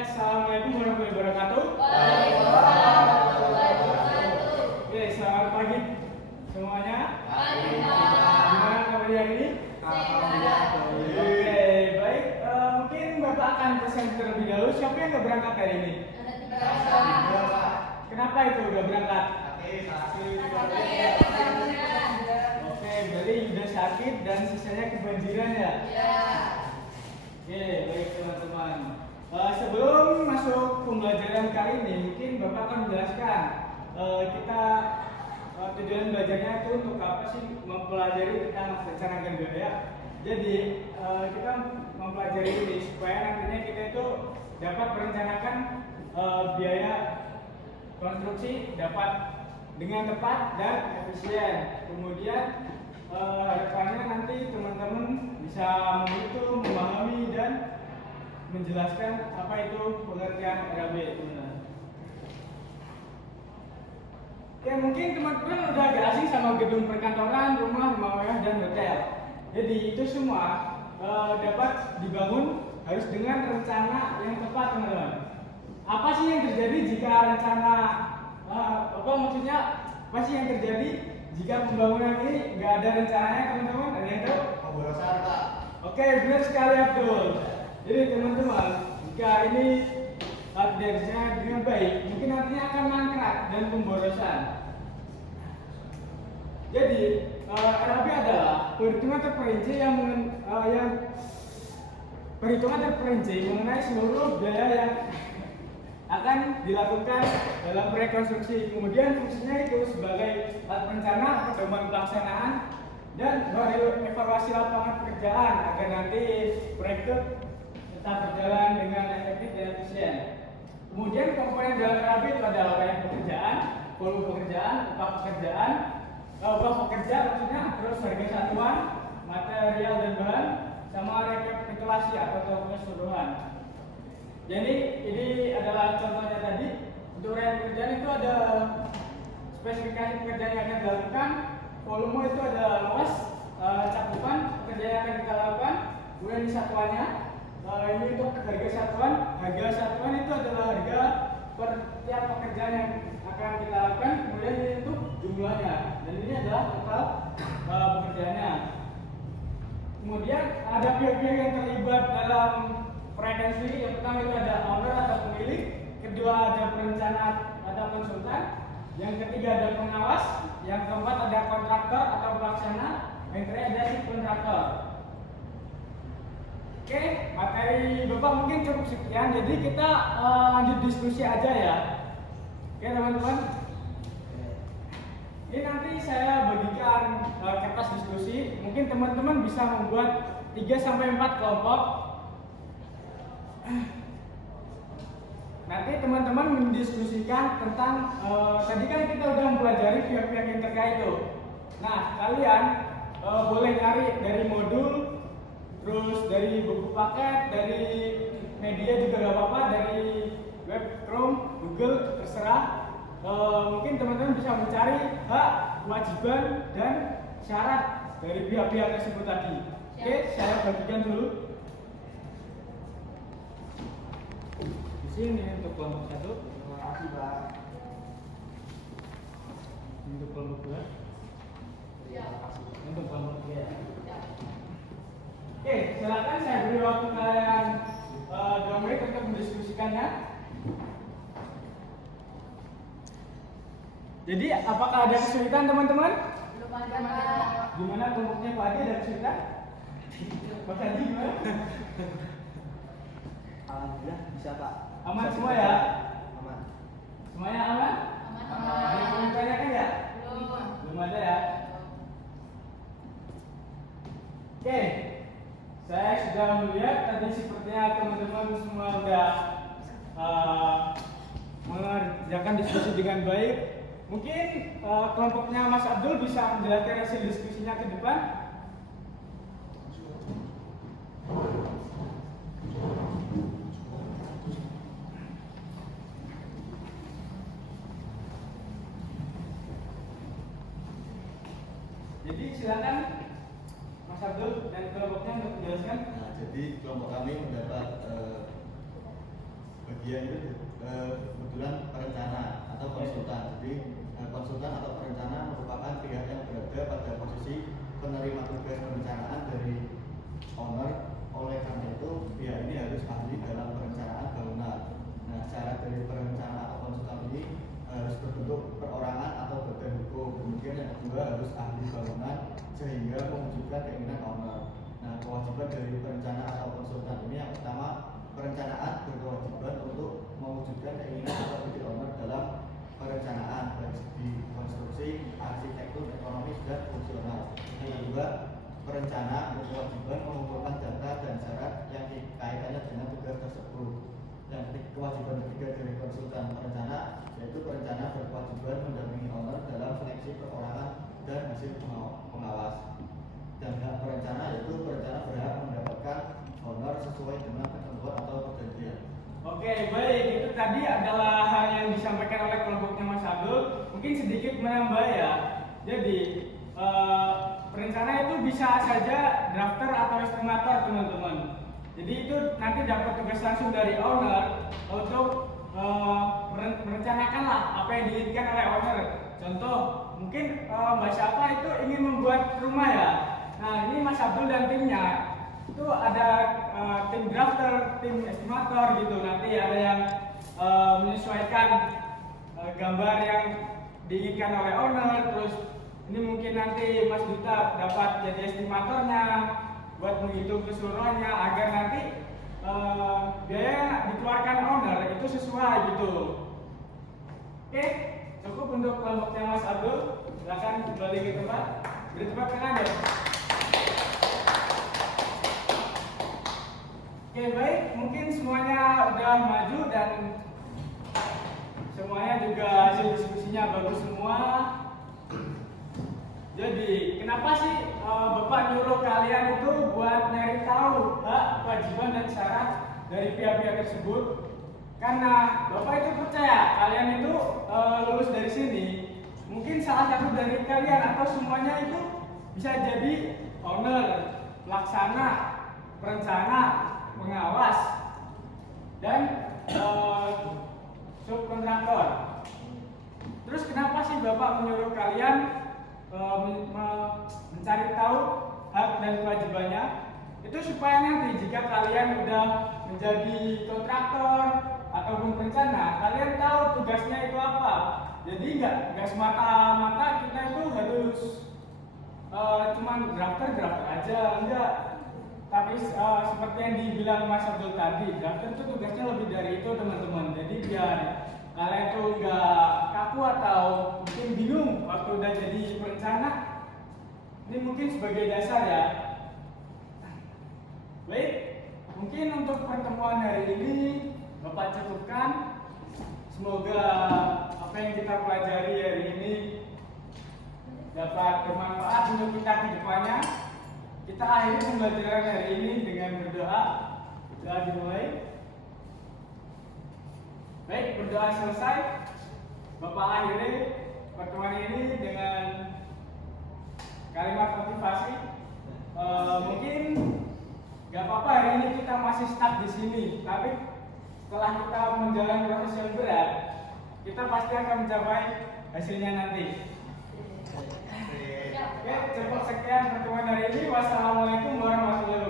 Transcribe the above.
Assalamualaikum warahmatullahi wabarakatuh. Oke, selamat pagi semuanya. Gimana kabarnya hari ini? Oke, baik. Mungkin Bapak akan present terlebih dahulu. Siapa yang nggak berangkat hari ini? Kenapa itu udah berangkat? Oke, berarti udah sakit dan sisanya kebanjiran ya? Oke, baik teman-teman. Sebelum masuk pembelajaran kali ini, mungkin Bapak akan menjelaskan kita tujuan belajarnya itu untuk apa sih, mempelajari tentang perencanaan budaya. Jadi kita mempelajari ini supaya nantinya kita itu dapat merencanakan biaya konstruksi dapat dengan tepat dan efisien. Kemudian harapannya nanti teman-teman bisa menghitung, memahami dan menjelaskan apa itu pengertian RAB. Oke, mungkin teman-teman udah agak asing sama gedung perkantoran, rumah mewah dan hotel. Jadi itu semua dapat dibangun harus dengan rencana yang tepat, teman-teman. Apa sih yang terjadi jika rencana apa sih yang terjadi jika pembangunan ini nggak ada rencananya, teman-teman? Ada yang tahu? Pemborosan, Pak. Oke, benar sekali, Abdul. Jadi teman-teman, jika ini dikerjakan dengan baik, mungkin nantinya akan mangkrak dan pemborosan. Jadi RAB adalah perhitungan terperinci mengenai seluruh biaya yang akan dilakukan dalam rekonstruksi. Kemudian fungsinya itu sebagai alat perencana, pedoman pelaksanaan, dan evaluasi lapangan pekerjaan agar nanti proyek itu tetap berjalan dengan efektif dan efisien. Kemudian komponen dalam RAB itu adalah layanan pekerjaan, volume pekerjaan, upah pekerjaan, upah pekerja maksudnya, terus harga satuan, material dan bahan, sama rekapitulasi atau keseluruhan. Jadi ini adalah contohnya tadi. Untuk rangkaian pekerjaan itu ada spesifikasi pekerjaan yang akan dilakukan, volume itu ada luas, cakupan pekerjaan yang akan kita lakukan, kemudian di satuannya. Ini untuk harga satuan itu adalah harga per tiap pekerjaan yang akan kita lakukan, kemudian ini untuk jumlahnya, dan ini adalah total pekerjaannya. Kemudian ada pihak-pihak yang terlibat dalam proyek sendiri. Yang pertama itu ada owner atau pemilik, kedua ada perencana atau konsultan, yang ketiga ada pengawas, yang keempat ada kontraktor atau pelaksana, yang terakhir ada si kontraktor. Oke, materi Bapak mungkin cukup sekian, jadi kita lanjut diskusi aja ya. Oke teman-teman, ini nanti saya bagikan kertas diskusi. Mungkin teman-teman bisa membuat 3-4 kelompok. Nanti teman-teman mendiskusikan tentang tadi kan kita udah mempelajari pihak-pihak yang terkait itu. Nah, kalian boleh cari dari modul, terus dari buku paket, dari media juga gak apa-apa, dari web Chrome, Google, terserah. Mungkin teman-teman bisa mencari hak, kewajiban, dan syarat dari pihak-pihak tersebut tadi. Oke, saya bagikan dulu. Di sini untuk kelompok 1. Terima kasih, Pak. Untuk kelompok 2. Terima kasih. Untuk kelompok 3. Oke, silakan saya beri waktu kalian 2 menit untuk mendiskusikannya. Jadi, apakah ada kesulitan teman-teman? Belum ada, Pak. Gimana kelompoknya Pak Adi, ada kesulitan? Pak Adi gimana? Alhamdulillah bisa, Pak. Aman Bisa semua dibaca. ya? Aman. Semuanya aman? Ada yang mau ditanyakan ya? Belum ada ya? Oke, saya sudah melihat tadi sepertinya teman-teman semua sudah mengerjakan diskusi dengan baik. Mungkin kelompoknya Mas Abdul bisa menjelaskan hasil diskusinya ke depan. Jadi silakan Mas Abdul dan kelompoknya untuk menjelaskan. Nah, jadi kelompok kami mendapat dia itu kebetulan perencana atau konsultan. Jadi konsultan atau perencana merupakan pihak yang berada pada posisi penerima tugas perencanaan dari owner. Oleh karena itu pihak ini harus ahli dalam perencanaan bangunan. Nah, cara dari perencana atau konsultan ini harus berbentuk perorangan atau badan hukum. Kemudian yang kedua harus ahli bangunan sehingga mewujudkan keinginan owner. Nah, kewajiban dari perencana atau konsultan ini yang pertama, perencanaan berkewajiban untuk mewujudkan keinginan atau ide owner dalam perencanaan dari segi konstruksi, arsitektur, ekonomis, dan fungsional. Yang kedua, perencana berkewajiban mengumpulkan data dan syarat yang kaitannya dengan tugas tersebut. Yang kewajiban ketiga dari konsultan perencana yaitu perencana berkewajiban mendampingi owner dalam seleksi perorangan dan hasil pengawas. Dan hak perencana yaitu perencana berhak mendapatkan honor sesuai dengan ketentuan atau perjanjian. Oke, baik. Itu tadi adalah hal yang disampaikan oleh kelompoknya Mas Abdul. Mungkin sedikit menambah ya. Jadi perencana itu bisa saja drafter atau estimator, teman-teman. Jadi itu nanti dapat tugas langsung dari owner untuk merencanakanlah apa yang diinginkan oleh owner. Contoh, mungkin Mbak Syafa itu ingin membuat rumah ya. Nah, ini Mas Abdul dan timnya itu ada tim drafter, tim estimator gitu. Nanti ada yang menyesuaikan gambar yang diinginkan oleh owner. Terus ini mungkin nanti Mas Duta dapat jadi estimatornya buat menghitung keseluruhannya agar nanti biaya yang dikeluarkan owner itu sesuai gitu. Oke, cukup untuk kelompoknya Mas Abdul. Silakan kembali ke tempat. Beri tepuk tangan ya. Oke, baik, mungkin semuanya udah maju dan semuanya juga hasil diskusinya bagus semua. Jadi, kenapa sih Bapak nyuruh kalian itu buat nyari tahu hak, kewajiban dan syarat dari pihak-pihak tersebut? Karena Bapak itu percaya kalian itu lulus dari sini, mungkin salah satu dari kalian atau semuanya itu bisa jadi owner, pelaksana, perencana, pengawas, dan subkontraktor. Terus kenapa sih Bapak menyuruh kalian mencari tahu hak dan kewajibannya? Itu supaya nanti jika kalian udah menjadi kontraktor ataupun perencana, kalian tahu tugasnya itu apa. Jadi nggak semata-mata kita itu harus cuman drafter aja, enggak. Tapi seperti yang dibilang Mas Abdul tadi, drafter itu tugasnya lebih dari itu, teman-teman. Jadi biar kalian tuh nggak kaku atau mungkin bingung waktu udah jadi perencana. Ini mungkin sebagai dasar ya. Baik, mungkin untuk pertemuan hari ini Bapak cukupkan. Semoga apa yang kita pelajari hari ini dapat bermanfaat untuk kita ke depannya. Kita akhiri pembelajaran hari ini dengan berdoa. Doa dimulai. Baik, berdoa selesai. Bapak akhiri pertemuan ini dengan kalimat motivasi. Mungkin gak apa-apa hari ini kita masih stuck di sini, tapi setelah kita menjalani proses yang berat, kita pasti akan mencapai hasilnya nanti. Oke, cukup sekian pertemuan hari ini. Wassalamualaikum warahmatullahi wabarakatuh.